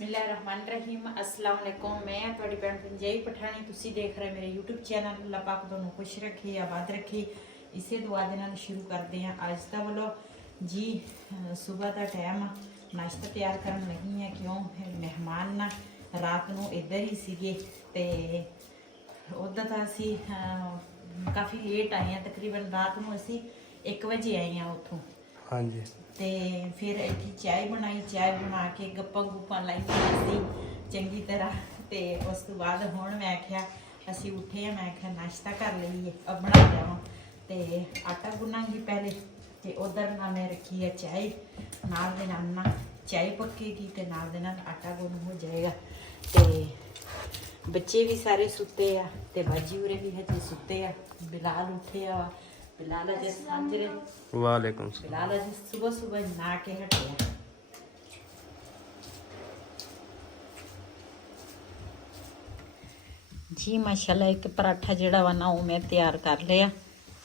बिस्मिल्लाहिर्रहमानिर्रहीम अस्सलाम वालेकुम। मैं थोड़ी भैन पंजाबी पठानी, तुसी देख रहे मेरे यूट्यूब चैनल। अल्लाह पाक दोनों खुश रखे, आबाद रखे। इसे दुआ दे नाल शुरू करते हैं अज का व्लॉग जी। सुबह का टाइम नाश्ता तैयार करन लगी हैं, क्यों मेहमान ना रात को इधर ही सीगे ते उधर तो असी काफ़ी लेट आए हैं, तकरीबन रात को असी 1 बजे आए हैं उतों। हाँ जी। ते फिर इतनी चाय बनाई, चाय बना के गप्पां गुप्पां लाइया असी चंगी तरह। ते उस तो बाद हुण मैं आख्या असी उठे हैं, मैं आख्या नाश्ता कर लईए, अब बना जावां। ते आटा गुनांगी पहले, ते उधर ना मैं रखी है चाय, नाल दे नाल ना चाय पकेगी ते नाल दे नाल आटा गुन हो जाएगा। ते बच्चे भी सारे सुते आ, ते बाजी उरे भी हजे सुते आ। बिलाल उठे आ, बिलाल अजे सांझरे वालेकुम बिलाल अजे सुबह सुबह ना के हटे। जी माशाल्लाह एक पराठा जिहड़ा वा ना वो मैं तैयार कर लिया,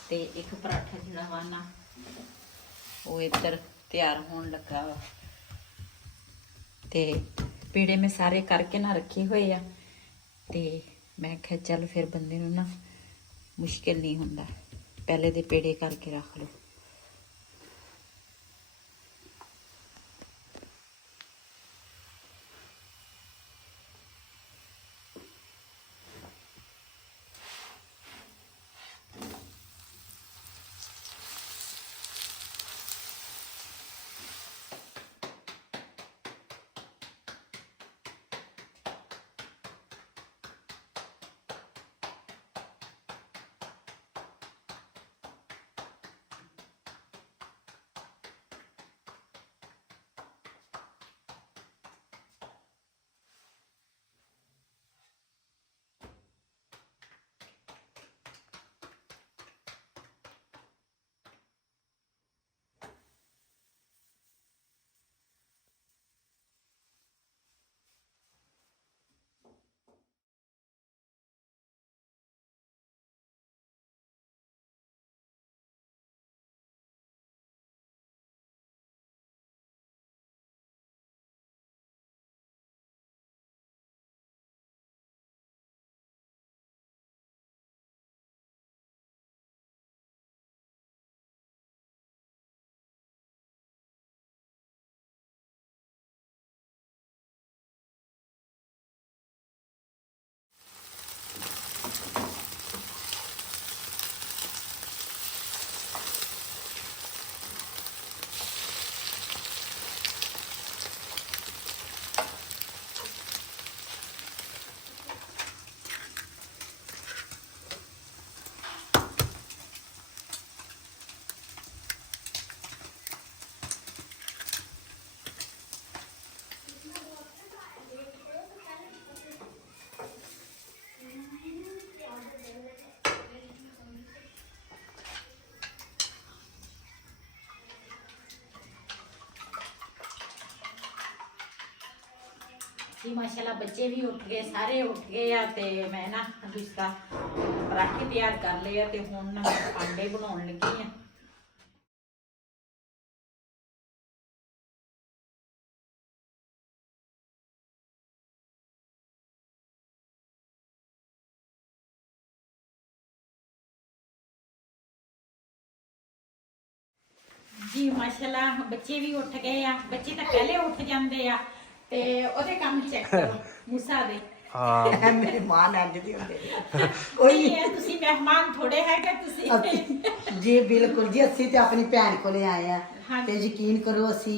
ते एक पराठा जिहड़ा वा ना वो इधर तैयार होने लगा वा। ते पेड़े मैं सारे करके ना रखे हुए आ, ते मैं आख्या चल फिर बंदे नूं ना मुश्किल नहीं हुंदा, पहले दे पेड़े करके रख लो। जी माशाल्लाह बच्चे भी उठ गए, सारे उठ गए आ, ते मैं ना दूसरा पराठे तैयार कर लिया, ते हुण ना अंडे बनाउण लगी आ। जी माशाल्लाह बच्चे भी उठ गए आ, बच्चे तो पहले उठ जाते आ, ते ओदे काम चेक करो मूसा दे। हाँ मेरे मां लग दी होंदे कोई है, तुसी मेहमान थोड़े है कि तुसी जी बिल्कुल जी, ਅਸੀਂ ਤੇ ਆਪਣੀ ਭੈਣ ਕੋਲੇ ਆਏ ਆ, ਤੇ ਯਕੀਨ ਕਰੋ ਅਸੀਂ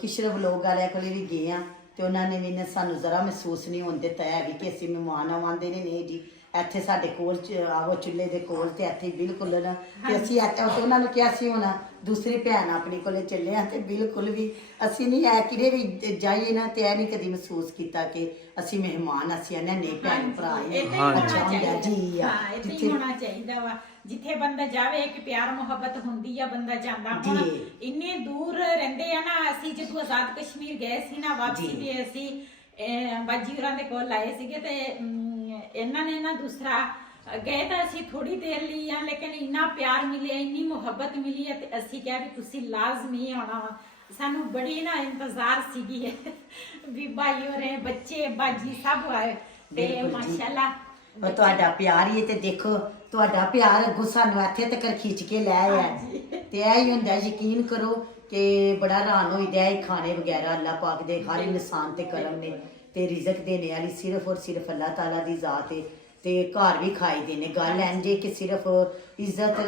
ਕਿਸ਼ਰ ਵਲੋਗ ਵਾਲਿਆਂ ਕੋਲੇ ਵੀ ਗਏ ਆ, ਤੇ ਉਹਨਾਂ ਨੇ ਵੀ ਸਾਨੂੰ ਜ਼ਰਾ ਮਹਿਸੂਸ ਨਹੀਂ ਹੋਣ ਦਿੱਤਾ ਹੈ ਵੀ ਕਿ ਅਸੀਂ ਮਹਿਮਾਨ ਆਵਾਂਦੇ ਨੇ। ਨਹੀਂ ਜੀ, ਇੱਥੇ ਸਾਡੇ ਕੋਲ ਆਹੋ ਚੁੱਲ੍ਹੇ ਦੇ ਕੋਲ, ਤੇ ਇੱਥੇ ਬਿਲਕੁਲ ਨਾ, ਤੇ ਅਸੀਂ ਉਹਨਾਂ ਨੂੰ ਕਿਹਾ ਸੀ ਹੁਣ ਦੂਸਰੀ ਭੈਣ ਆਪਣੀ ਕੋਲੇ ਚੱਲੇ ਆ, ਤੇ ਬਿਲਕੁਲ ਵੀ ਅਸੀਂ ਨਹੀਂ ਐ ਕਿਤੇ ਵੀ ਜਾਈਏ ਨਾ, ਤੇ ਇਹ ਨਹੀਂ ਕਦੀ ਮਹਿਸੂਸ ਕੀਤਾ ਕਿ ਅਸੀਂ ਮਹਿਮਾਨ, ਅਸੀਂ ਇਹਨਾਂ ਨੇ ਭੈਣ ਭਰਾ ਹੀ ਅੱਛਾ ਹੁੰਦਾ ਜੀ। ਹਾਂ ਇੱਥੇ ਹੋਣਾ ਚਾਹੀਦਾ ਵਾ, ਜਿੱਥੇ ਬੰਦਾ ਜਾਵੇ ਇੱਕ ਪਿਆਰ ਮੁਹੱਬਤ ਹੁੰਦੀ ਆ, ਬੰਦਾ ਜਾਂਦਾ। ਹੁਣ ਇੰਨੇ ਦੂਰ ਰਹਿੰਦੇ ਆ ਨਾ, ਅਸੀਂ ਜਦੋਂ ਆਜ਼ਾਦ ਕਸ਼ਮੀਰ ਗਏ ਸੀ ਨਾ, ਵਾਪਸੀ ਤੇ ਅਸੀਂ ਬਾਜੀ ਹੋਰਾਂ ਦੇ ਕੋਲ ਆਏ ਸੀਗੇ, ਤੇ ਇਹਨਾਂ ਨੇ ਨਾ दूसरा गए तो असी थोड़ी देर ली है, लेकिन इन्ना प्यार मिले, इन्नी मुहब्बत मिली है, तो असी क्या भी तुसी लाजमी आना वा। ਸਾਨੂੰ ਬੜੀ ਨਾ ਇੰਤਜ਼ਾਰ ਸੀਗੀ ਵੀ ਭਾਈ ਹੋਰੇ ਬੱਚੇ ਬਾਜੀ ਸਭ ਆਏ ਤੇ ਬਿਲਕੁਲ ਜੀ। ਮਾਸ਼ਾਅੱਲਾ ਉਹ ਤੁਹਾਡਾ ਪਿਆਰ ਹੀ ਹੈ ਤੇ ਦੇਖੋ ਤੁਹਾਡਾ ਪਿਆਰ ਅੱਗੋਂ ਸਾਨੂੰ ਇੱਥੇ ਤੱਕ ਖਿੱਚ ਕੇ ਲੈ ਆਇਆ ਤੇ ਇਹ ਹੀ ਹੁੰਦਾ ਯਕੀਨ ਕਰੋ ਕਿ ਬੜਾ ਹੈਰਾਨ ਹੋਈਦਾ ਹੈ ਖਾਣੇ ਵਗੈਰਾ ਅੱਲਾਹ ਪਾਕ ਦੇ ਹਰ ਇਨਸਾਨ ਤੇ ਕਰਮ ਨੇ ਤੇ ਰਿਜ਼ਕ ਦੇਣੇ ਵਾਲੀ ਸਿਰਫ ਔਰ ਸਿਰਫ ਅੱਲਾਹ ਤਾਲਾ ਦੀ ਜ਼ਾਤ ਹੈ ਤੇ ਘਰ ਵੀ ਖਾਈ ਦੇ ਨੇ ਗੱਲ ਇੰਝ ਹੈ ਕਿ ਸਿਰਫ ਇੱਜ਼ਤ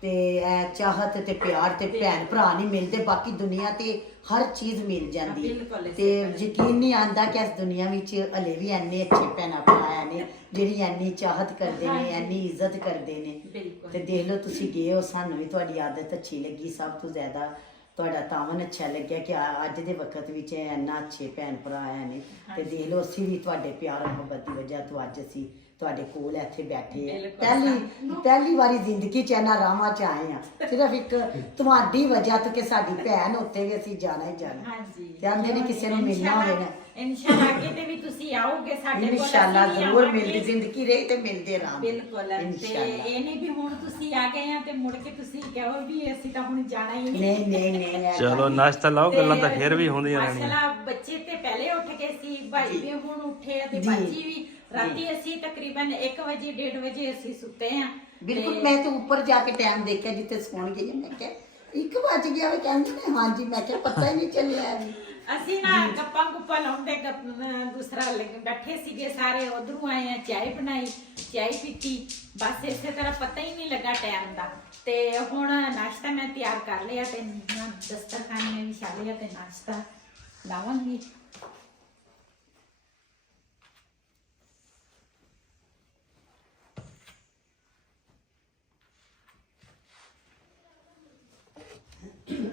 ਤੇ ਇਹ ਚਾਹਤ ਤੇ ਪਿਆਰ ਤੇ ਭੈਣ ਭਰਾ ਨਹੀਂ ਮਿਲਦੇ ਬਾਕੀ ਦੁਨੀਆ ਤੇ ਹਰ ਚੀਜ਼ ਮਿਲ ਜਾਂਦੀ ਹੈ ਤੇ ਯਕੀਨ ਨਹੀਂ ਆਂਦਾ ਕਿ ਇਸ ਦੁਨੀਆ ਵਿੱਚ ਹਲੇ ਵੀ ਇੰਨੇ ਅੱਛੇ ਭੈਣਾਂ ਭਰਾ ਨੇ ਜਿਹੜੀ ਇੰਨੀ ਚਾਹਤ ਕਰਦੇ ਨੇ ਇੰਨੀ ਇੱਜ਼ਤ ਕਰਦੇ ਨੇ ਤੇ ਦੇਖ ਲਓ ਤੁਸੀਂ ਗਏ ਹੋ ਸਾਨੂੰ ਵੀ ਤੁਹਾਡੀ ਆਦਤ ਅੱਛੀ ਲੱਗੀ ਸਭ ਤੋਂ ਜ਼ਿਆਦਾ ਤੁਹਾਡਾ ਤਾਵਨ ਅੱਛਾ ਲੱਗਿਆ ਕਿ ਅੱਜ ਦੇ ਵਕਤ ਵਿੱਚ ਇੰਨਾ ਅੱਛੇ ਭੈਣ ਭਰਾ ਆਏ ਨੇ ਤੇ ਦੇਖ ਲਓ ਅਸੀਂ ਵੀ ਤੁਹਾਡੇ ਪਿਆਰ ਮੁਹੱਬਤ ਦੀ ਵਜ੍ਹਾ ਤੋਂ ਅੱਜ ਅਸੀਂ ਤੁਹਾਡੇ ਕੋਲ ਇੱਥੇ ਬੈਠੇ ਆ ਪਹਿਲੀ ਵਾਰੀ ਜ਼ਿੰਦਗੀ 'ਚ ਇਹਨਾਂ ਰਾਹਾਂ 'ਚ ਆਏ ਆ ਸਿਰਫ ਇੱਕ ਤੁਹਾਡੀ ਵਜ੍ਹਾ ਤੋਂ ਕਿ ਸਾਡੀ ਭੈਣ ਉੱਤੇ ਵੀ ਅਸੀਂ ਜਾਣਾ ਹੀ ਜਾਣਾ ਹਾਂਜੀ ਕਹਿੰਦੇ ਨੇ ਕਿਸੇ ਨੂੰ ਮਿਲਣਾ ਹੋਵੇ ਨਾ ਇਨਸ਼ਾਅੱਲਾ ਅੱਗੇ ਤੇ ਵੀ ਤੁਸੀਂ ਆਓਗੇ ਸਾਡੇ ਕੋਲ ਇਨਸ਼ਾਅੱਲਾ ਅਸੀਂ ਵੀ ਜ਼ਰੂਰ ਆਵਾਂਗੇ। ਮਿਲਦੀ ਜ਼ਿੰਦਗੀ ਰਹੀ ਤੇ ਮਿਲਦੇ ਰਹਾਂਗੇ ਬਿਲਕੁਲ ਤੇ ਇਨਸ਼ਾਅੱਲਾ ਇਹ ਨਹੀਂ ਵੀ ਹੁਣ ਤੁਸੀਂ ਆ ਗਏ ਆ ਤੇ ਮੁੜ ਕੇ ਤੁਸੀਂ ਕਹੋ ਵੀ ਅਸੀਂ ਤਾਂ ਹੁਣ ਜਾਣਾ ਹੀ ਨਹੀਂ ਨਹੀਂ ਨਹੀਂ ਚਲੋ ਨਾਸ਼ਤਾ ਲਾਓ ਗੱਲਾਂ ਤਾਂ ਫੇਰ ਵੀ ਹੁੰਦੀਆਂ ਰਹਿਣੀਆਂ ਮਾਸ਼ਾਅੱਲਾ ਬੱਚੇ ਤੇ ਪਹਿਲੇ ਉੱਠ ਗਏ ਸੀ ਭਾਈ ਵੀ ਹੁਣ ਉੱਠੇ ਆ ਤੇ ਜੀ। ਬੱਚੀ ਵੀ ਰਾਤੀ ਅਸੀਂ ਤਕਰੀਬਨ 1 ਵਜੇ 1:30 ਵਜੇ ਅਸੀਂ ਸੁੱਤੇ ਆ ਬਿਲਕੁਲ ਮੈਂ ਤੇ ਉੱਪਰ ਜਾ ਕੇ ਟਾਈਮ ਦੇਖਿਆ ਜਿੱਥੇ ਸੌਣ ਗਈ ਮੈਂ ਕਿਹਾ 1 ਵਜ ਗਿਆ ਵੇ ਕਹਿੰਦੇ ਨੇ ਹਾਂਜੀ ਮੈਂ ਕਿਹਾ ਪਤਾ ਹੀ ਨਹੀਂ ਚੱਲਿਆ ਵੀ ਅਸੀਂ ਨਾ ਗੱਪਾਂ ਗੁੱਪਾਂ ਲਾਉਂਦੇ ਦੂਸਰਾ ਬੈਠੇ ਸੀਗੇ ਸਾਰੇ ਉਧਰੋਂ ਆਏ ਆ ਚਾਹ ਬਣਾਈ ਚਾਹ ਪੀਤੀ ਬਸ ਇਸੇ ਤਰ੍ਹਾਂ ਪਤਾ ਹੀ ਨਹੀਂ ਲੱਗਾ ਟਾਈਮ ਦਾ ਤੇ ਹੁਣ ਨਾਸ਼ਤਾ ਮੈਂ ਤਿਆਰ ਕਰ ਲਿਆ ਤੇ ਦਸਤਰਖਾਨ ਨੇ ਵਿਛਾ ਲਿਆ ਤੇ ਨਾਸ਼ਤਾ ਲਾਵਾਂਗੀ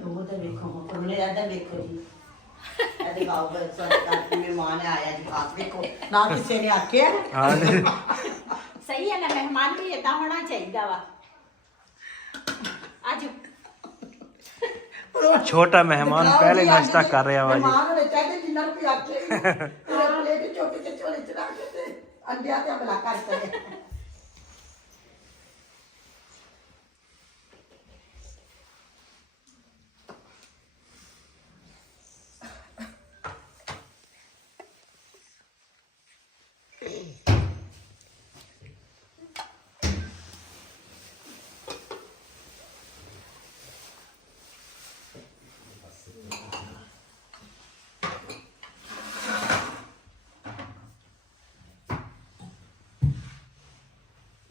ਉਹ ਤਾਂ ਵੇਖੋ ਪਰਨੇ ਦਾ ਵੇਖੋ ਜੀ ਇਹ ਦਿਖਾਓ ਬਸ ਸਾਡੇ ਮਹਿਮਾਨ ਆਇਆ ਜੀ ਖਾਸ ਵੇਖੋ ਨਾ ਕਿਸੇ ਨੇ ਆਖਿਆ ਹਾਂ ਸਹੀ ਹੈ ਨਾ ਮਹਿਮਾਨ ਵੀ ਏਦਾਂ ਹੋਣਾ ਚਾਹੀਦਾ ਵਾ ਅੱਜ ਛੋਟਾ ਮਹਿਮਾਨ ਪਹਿਲੇ ਨਾਸ਼ਤਾ ਕਰ ਰਿਹਾ ਵਾ ਜੀ ਮਹਿਮਾਨ ਹੋਣੇ ਚਾਹੀਦੇ ਜਿੰਨਾਂ ਨੂੰ ਕੋਈ ਆਖੇ ਪਲੇਟ ਚੋਕੇ ਤੇ ਝੋਲੇ ਚ ਰੱਖ ਕੇ ਤੇ ਅੰਡਿਆਂ ਤੇ ਹਮਲਾ ਕਰ ਕਰੇ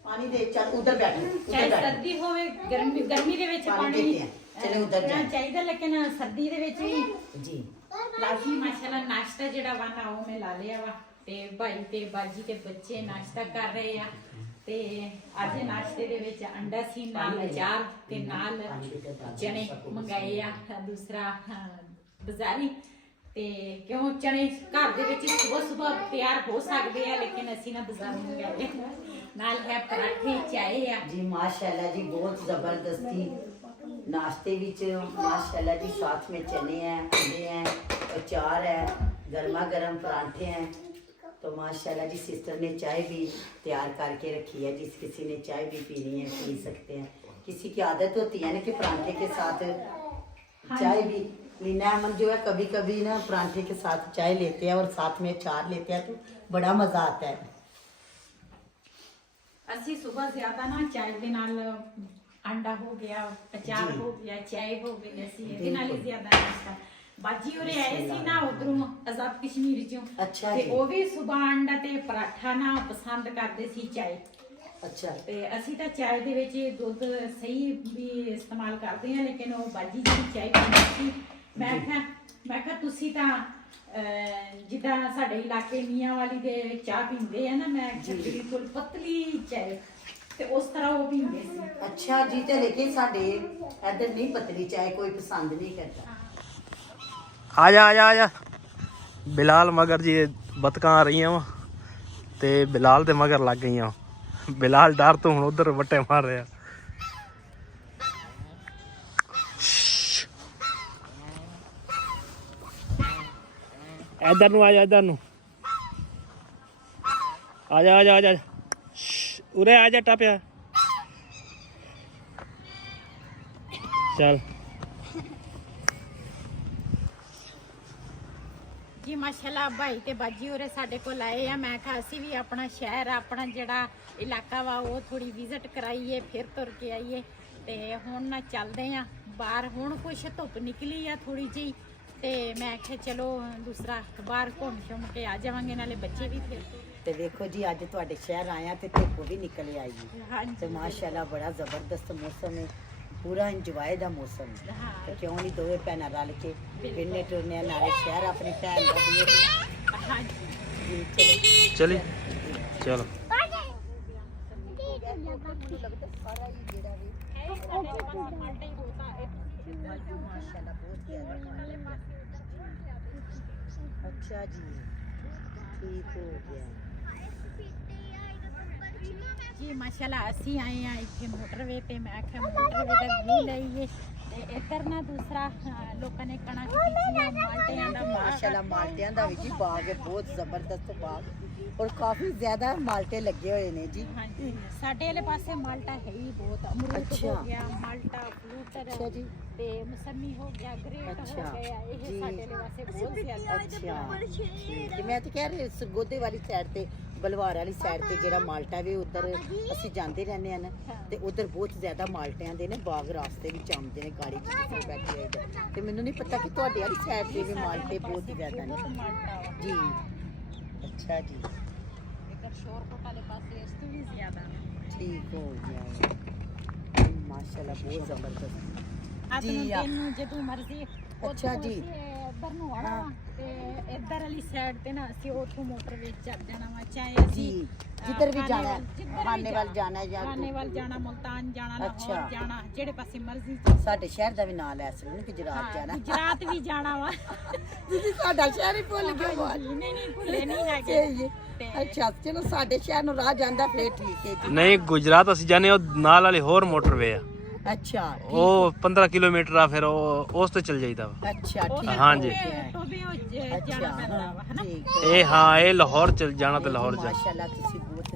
पानी दे चल उधर बैठ ਚਾਹੇ उधर बैठ ਸਰਦੀ ਹੋਵੇ ਗਰਮੀ ਦੇ ਵਿੱਚ ਪਾਣੀ ਪਾਣੀ ਦੇਤੇ ਹੈ। ਚਲੋ ਉੱਧਰ ਪੀਣਾ ਜਾ। ਚਾਹੀਦਾ ਲੇਕਿਨ ਸਰਦੀ ਦੇ ਵਿੱਚ ਵੀ जी ਲਾਜ਼ਮੀ ਮਾਸ਼ਾਅੱਲਾ ਨਾਸ਼ਤਾ ਜਿਹੜਾ ਵਾ ਨਾ ਉਹ ਮੈਂ ਲਾ ਲਿਆ ਵਾ ਤੇ ਭਾਈ ਤੇ ਬਾਜੀ ਤੇ ਬੱਚੇ ਨਾਸ਼ਤਾ ਕਰ ਰਹੇ ਆ ਤੇ ਅੱਜ ਨਾਸ਼ਤੇ ਦੇ ਵਿੱਚ ਅੰਡਾ ਸੀ ਨਾਲ ਅਚਾਰ ਤੇ ਨਾਲ ਚਨੇ ਮੰਗਾਏ ਆ ਦੂਸਰਾ ਬਾਜ਼ਾਰੀ ਤੇ ਕਿਉਂ ਚਨੇ ਘਰ ਦੇ ਵਿੱਚ ਸਵੇਰ ਤਿਆਰ ਹੋ ਸਕਦੇ ਆ ਲੇਕਿਨ ਅਸੀਂ ਨਾ ਬਾਜ਼ਾਰ ਮੰਗਾਏ ਨਾਲ ਹੈ ਪਰਾਠੇ ਚਾਏ ਆ जी माशाल्लाह जी बहुत जबरदस्ती नाश्ते विच माशाल्लाह जी साथ में चने हैं अंडे हैं अचार है गर्मा गर्म परांठे हैं तो माशाल्लाह जी सिस्टर ने चाय भी तैयार करके रखी है जिस किसी ने चाय भी पीनी है पी सकते हैं किसी की आदत होती है ना कि परांठे के साथ चाय भी मीना अहमद जो है कभी कभी ना परांठे के साथ चाय लेते हैं और साथ में अचार लेते हैं तो बड़ा मज़ा आता है ਅਸੀਂ ਸਵੇਰ ਜ਼ਿਆਦਾ ਨਾ ਚਾय ਦੇ ਨਾਲ ਅੰਡਾ ਹੋ ਗਿਆ ਅਚਾਰ ਜੀ। ਹੋ ਗਿਆ ਚਾय ਹੋ ਗਈ ਅਸੀਂ ਇਹਦੇ ਨਾਲ ਹੀ ਜ਼ਿਆਦਾ ਨਾਸ਼ਤਾ ਬਾਜੀ ਉਰੇ ਆਏ ਸੀ ਨਾ ਉਧਰੋਂ ਆਜ਼ਾਦ ਕਸ਼ਮੀਰ ਚੋਂ ਅੱਛਾ ਤੇ ਜੀ। ਉਹ ਵੀ ਸਵੇਰ ਅੰਡਾ ਤੇ ਪਰਾਠਾ ਨਾ ਪਸੰਦ ਕਰਦੇ ਸੀ ਚਾय अच्छा ਤੇ ਅਸੀਂ ਤਾਂ ਚਾय ਦੇ ਵਿੱਚ ਦੁੱਧ ਸਹੀ ਵੀ ਇਸਤੇਮਾਲ ਕਰਦੇ ਹਾਂ ਲੇਕਿਨ ਉਹ ਬਾਜੀ ਜਿਹੜੀ ਚਾय ਪੀਂਦੀ ਸੀ ਮੈਂ ਕਿਹਾ ਤੁਸੀਂ ਤਾਂ ਜਿੱਦਾਂ ਸਾਡੇ ਇਲਾਕੇ ਮੀਆਂ ਵਾਲੀ ਦੇ ਚਾਹ ਪੀਂਦੇ ਆ ਨਾ ਮੈਂ ਕਿਹਾ ਬਿਲਕੁਲ ਪਤਲੀ ਚਾय ਤੇ ਉਸ ਤਰ੍ਹਾਂ ਉਹ ਪੀਂਦੇ ਸੀ अच्छा जी तो लेकिन साडे इधर नहीं पतली चाय कोई पसंद नहीं करता ਆ ਜਾ ਬਿਲਾਲ ਮਗਰ ਜੀ ਬਤਕਾਂ ਆ ਰਹੀਆਂ ਵਾ ਤੇ ਬਿਲਾਲ ਦੇ ਮਗਰ ਲੱਗ ਗਈਆਂ ਬਿਲਾਲ ਡਰ ਤੋਂ ਹੁਣ ਉਧਰ ਵੱਟੇ ਮਾਰ ਰਿਹਾ ਇੱਧਰ ਨੂੰ ਆ ਜਾ ਇੱਧਰ ਨੂੰ ਆ ਜਾ ਉਰੇ ਆ ਜਾ ਟੱਪਿਆ ਚੱਲ ਜੀ ਮਾਸ਼ਾਅੱਲਾ ਭਾਈ ਤੇ ਬਾਜੀ ਉਰੇ ਸਾਡੇ ਕੋਲ ਆਏ ਆ। ਮੈਂ ਕਿਹਾ ਅਸੀਂ ਵੀ ਆਪਣਾ ਸ਼ਹਿਰ ਆਪਣਾ ਜਿਹੜਾ ਇਲਾਕਾ ਵਾ ਉਹ ਥੋੜੀ ਵਿਜ਼ਿਟ ਕਰਾਈਏ, ਫਿਰ ਤੁਰ ਕੇ ਆਈਏ। ਤੇ ਹੁਣ ਨਾ ਚੱਲਦੇ ਆ ਬਾਹਰ। ਹੁਣ ਕੁਛ ਧੁੱਪ ਨਿਕਲੀ ਆ ਥੋੜੀ ਜਿਹੀ, ਤੇ ਮੈਂ ਕਿਹਾ ਚਲੋ ਦੂਸਰਾ ਬਾਹਰ ਘੁੰਮ ਸ਼ੁੰਮ ਕੇ ਆ ਜਾਵਾਂਗੇ, ਨਾਲੇ ਬੱਚੇ ਵੀ ਫਿਰ। ਤੇ ਵੇਖੋ ਜੀ ਅੱਜ ਤੁਹਾਡੇ ਸ਼ਹਿਰ ਆਇਆ ਤੇ ਧੁੱਪ ਵੀ ਨਿਕਲ ਆਈ ਹੈ ਹਾਂਜੀ ਤੇ ਮਾਸ਼ਾਅੱਲਾ ਬੜਾ ਜ਼ਬਰਦਸਤ ਮੌਸਮ ਹੈ, ਪੂਰਾ ਇੰਜੋਏ ਦਾ ਮੌਸਮ ਹੈ। ਹਾਂ ਤੇ ਕਿਉਂ ਨਹੀਂ ਦੋਵੇਂ ਭੈਣਾਂ ਰਲ ਕੇ ਫਿਰਨੇ ਟੁਰਨੇ ਆ, ਨਾਲੇ ਸ਼ਹਿਰ ਆਪਣੀ ਭੈਣ ਦਾ ਵੀ ਹੈ। ਹਾਂਜੀ ਜੀ ਚਲੀ ਚਲੋ। ਮਾਸ਼ਾਅੱਲਾ ਬਹੁਤ ਜ਼ਿਆਦਾ। ਅੱਛਾ ਜੀ ਠੀਕ ਹੋ ਗਿਆ। ਜੀ ਮਾਸ਼ਾਅੱਲਾ ਅਸੀਂ ਆਏ ਆ ਇੱਥੇ ਮੋਟਰਵੇ ਤੇ। ਮੈਂ ਕਿਹਾ ਮੋਟਰਵੇ ਦਾ ਵਿਊ ਲਈਏ। ਤੇ ਇੱਧਰ ਨਾ ਦੂਸਰਾ ਲੋਕਾਂ ਨੇ ਕਣਕ ਬੀਜੀ ਆ, ਮਾਲਟਿਆਂ ਦਾ ਮਾਸ਼ਾਅੱਲਾ ਮਾਲਟਿਆਂ ਦਾ ਵੀ ਜੀ ਬਾਗ ਹੈ, ਬਹੁਤ ਜ਼ਬਰਦਸਤ ਬਾਗ, ਔਰ ਕਾਫੀ ਜ਼ਿਆਦਾ ਮਾਲਟੇ ਲੱਗੇ ਹੋਏ ਨੇ ਜੀ। ਹਾਂਜੀ ਸਾਡੇ ਵਾਲੇ ਪਾਸੇ ਮਾਲਟਾ ਹੈ ਹੀ ਬਹੁਤ। ਅਮਰੂਦ ਅੱਛਾ। ਹੋ ਗਿਆ, ਮਾਲਟਾ, ਫਲੂਟਰ ਅੱਛਾ ਜੀ। ਤੇ ਮੌਸਮੀ ਹੋ ਗਿਆ, ਗ੍ਰੇਟ ਹੋ ਅੱਛਾ ਗਿਆ। ਇਹ ਜੀ। ਸਾਡੇ ਵਾਲੇ ਪਾਸੇ ਬਹੁਤ ਜ਼ਿਆਦਾ। ਅੱਛਾ ਠੀਕ ਹੈ। ਮੈਂ ਤਾਂ ਕਹਿ ਰਹੀ ਸਰਗੋਦੇ ਵਾਲੀ ਸਾਈਡ ਤੇ, ਬਲਵਾਰ ਵਾਲੀ ਸਾਈਡ ਤੇ ਜਿਹੜਾ ਮਾਲਟਾ ਵੀ ਉਧਰ ਅਸੀਂ ਜਾਂਦੇ ਰਹਿੰਦੇ ਹਨ ਤੇ ਉਧਰ ਬਹੁਤ ਜ਼ਿਆਦਾ ਮਾਲਟਿਆਂ ਦੇ ਨੇ ਬਾਗ ਰਾਸਤੇ ਵਿੱਚ ਆਉਂਦੇ ਨੇ, ਗਾੜੀ ਵਿੱਚ ਬੈਠੇ ਹੋਏ ਨੇ। ਤੇ ਮੈਨੂੰ ਨਹੀਂ ਪਤਾ ਕਿ ਤੁਹਾਡੇ ਵਾਲੀ ਸਾਈਡ ਤੇ ਵੀ ਮਾਲਟੇ ਬਹੁਤ ਜ਼ਿਆਦਾ ਨੇ ਮਾਲਟਾ ਵਾ ਜੀ। ਅੱਛਾ ਜੀ ਇਧਰ ਸ਼ੋਰਕੋਟ ਵਾਲੇ ਪਾਸੇ ਇਸ ਤੋਂ ਵੀ ਜ਼ਿਆਦਾ ਨੇ। ਠੀਕ ਹੋ ਗਿਆ। ਮਾਸ਼ਾਅੱਲਾ ਬਹੁਤ ਜ਼ਬਰਦਸਤ ਅੱਜ ਜੀ। ਨੂੰ ਦਿਨ ਨੂੰ ਜਦੋਂ ਮਰਜ਼ੀ ਅੱਛਾ ਜੀ। ਇੱਧਰ ਨੂੰ ਆਉਣਾ ਵਾ ਤੇ ਇੱਧਰ ਵਾਲੀ ਸਾਈਡ ਤੇ ਨਾ ਅਸੀਂ ਉੱਥੋਂ ਮੋਟਰ ਵਿੱਚ ਚੱਲ ਜਾਣਾ ਵਾ। ਚਾਹੇ ਜੀ ਅਸੀਂ ਜਿੱਧਰ ਵੀ ਖਾਨੇ ਜਾਣਾ ਵੱਲ- ਜਿੱਧਰ ਵੀ ਖਾਨੇ ਵੱਲ ਜਾਣਾ ਜਾਂ ਖਾਨੇ ਵੱਲ ਜਾਣਾ, ਮੁਲਤਾਨ ਜਾਣਾ, ਅੱਛਾ। ਲਾਹੌਰ ਜਾਣਾ, ਜਿਹੜੇ ਪਾਸੇ ਮਰਜ਼ੀ ਸਾਡੇ ਸ਼ਹਿਰ ਦਾ ਵੀ ਨਾਂ ਲੈ ਸਕਦੇ ਨੇ, ਗੁਜਰਾਤ ਜਾਣਾ। ਗੁਜਰਾਤ ਵੀ ਜਾਣਾ ਵਾ। ਤੁਸੀਂ ਸਾਡਾ ਸ਼ਹਿਰ ਹੀ ਭੁੱਲ ਗਏ ਬਾਅਦ। ਨਹੀਂ ਨਹੀਂ ਭੁੱਲੇ ਨਹੀਂ ਹੈਗੇ। ਜੀ ਅੱਛਾ ਚਲੋ ਸਾਡੇ ਸ਼ਹਿਰ ਨੂੰ ਰਾਹ ਜਾਂਦਾ ਫਿਰ ਠੀਕ ਹੈ ਜੀ। ਨਹੀਂ ਗੁਜਰਾਤ ਅਸੀਂ ਜਾਣੇ, ਉਹ ਨਾਲ ਵਾਲੇ ਹੋਰ ਮੋਟਰਵੇ ਆ, ਅੱਛਾ ਉਹ 15 ਕਿਲੋਮੀਟਰ ਆ, ਫਿਰ ਉਹ ਉਸ ਤੇ ਚਲ ਜਾਈਦਾ ਵਾ। ਅੱਛਾ ਠੀਕ ਹਾਂਜੀ। ਟੋਬੇ ਜਾਣਾ ਪੈਂਦਾ ਵਾ ਹਨਾ। ਠੀਕ ਇਹ ਹਾਂ ਇਹ ਲਾਹੌਰ ਚਲ ਜਾਣਾ ਤੇ ਲਾਹੌਰ ਜਾ। ਮਾਸ਼ਾਅੱਲਾ ਤੁਸੀਂ ਬਹੁਤ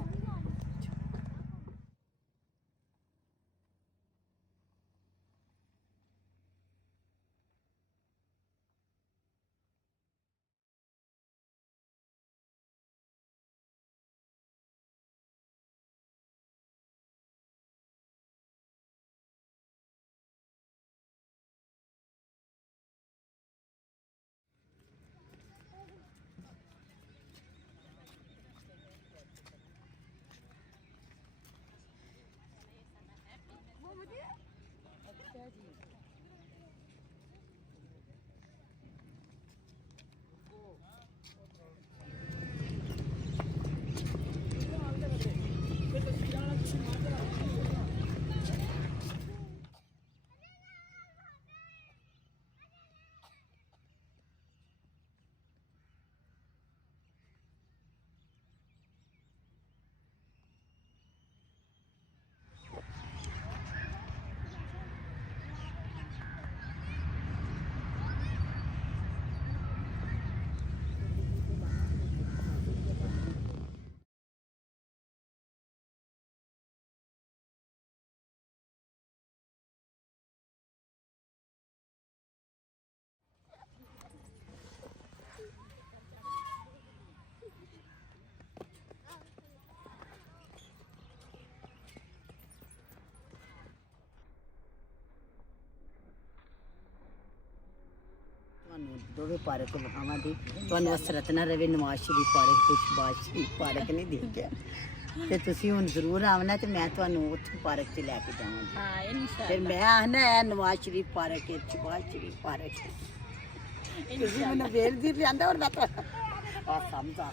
ਤੁਹਾਨੂੰ ਦੋਵੇਂ ਪਾਰਕ ਵਿਖਾਵਾਂ ਦੀ। ਤੁਹਾਨੂੰ ਅਸਰਤ ਨਾ ਰਵੇ ਨਵਾਜ਼ ਸ਼ਰੀਫ ਪਾਰਕ ਤੇ ਸ਼ਬਾਜ਼ ਸ਼ਰੀਫ ਪਾਰਕ ਨਹੀਂ ਦੇਖਿਆ ਤੇ ਤੁਸੀਂ ਹੁਣ ਜ਼ਰੂਰ ਆਵਣਾ ਤੇ ਮੈਂ ਤੁਹਾਨੂੰ ਉੱਥੇ ਪਾਰਕ 'ਚ ਲੈ ਕੇ ਜਾਵਾਂਗੀ। ਹਾਂ ਇਨਸ਼ਾਅੱਲਾ। ਫਿਰ ਮੈਂ ਆਖਣਾ ਹੈ ਨਵਾਜ਼ ਸ਼ਰੀਫ ਪਾਰਕ ਹੈ, ਸ਼ਬਾਜ਼ ਸ਼ਰੀਫ ਪਾਰਕ ਹੈ। ਤੁਸੀਂ ਮੈਨੂੰ ਵੇਲ ਦੀ ਲਿਆਂਦਾ ਔਰ ਮੈਂ ਤਾਂ ਆ ਸਮਝਾ।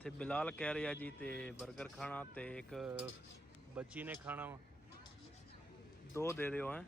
ਤੇ ਬਿਲਾਲ ਕਹਿ ਰਿਹਾ ਜੀ ਤੇ 버ਗਰ ਖਾਣਾ ਤੇ ਇੱਕ ਬੱਚੀ ਨੇ ਖਾਣਾ ਵਾ, 2 ਦੇ ਦਿਓ ਹੈ।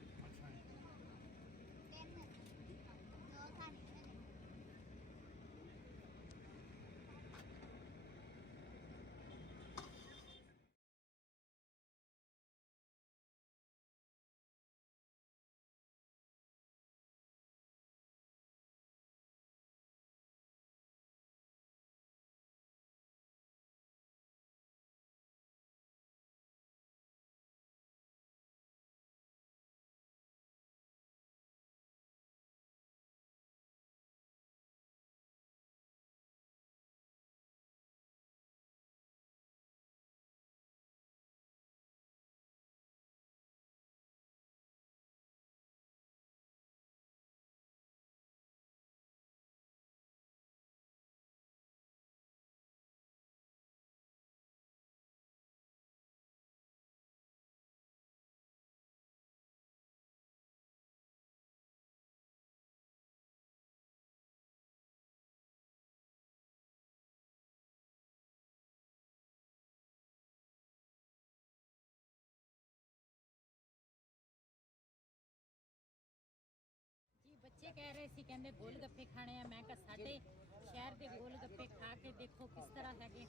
ਜੀ ਬੱਚੇ ਕਹਿ ਰਹੇ ਸੀ, ਕਹਿੰਦੇ ਗੋਲ ਗੱਪੇ ਖਾਣੇ ਆ। ਮੈਂ ਕਿਹਾ ਸਾਡੇ ਸ਼ਹਿਰ ਦੇ ਗੋਲ ਗੱਪੇ ਖਾ ਕੇ ਦੇਖੋ ਕਿਸ ਤਰ੍ਹਾਂ ਹੈਗੇ,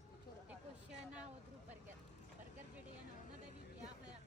ਤੇ ਕੁਛ ਨਾ ਉਧਰੋਂ 버ਗਰ ਜਿਹੜੇ ਆ ਨਾ ਉਹਨਾਂ ਦਾ ਵੀ ਕਿਹਾ ਹੋਇਆ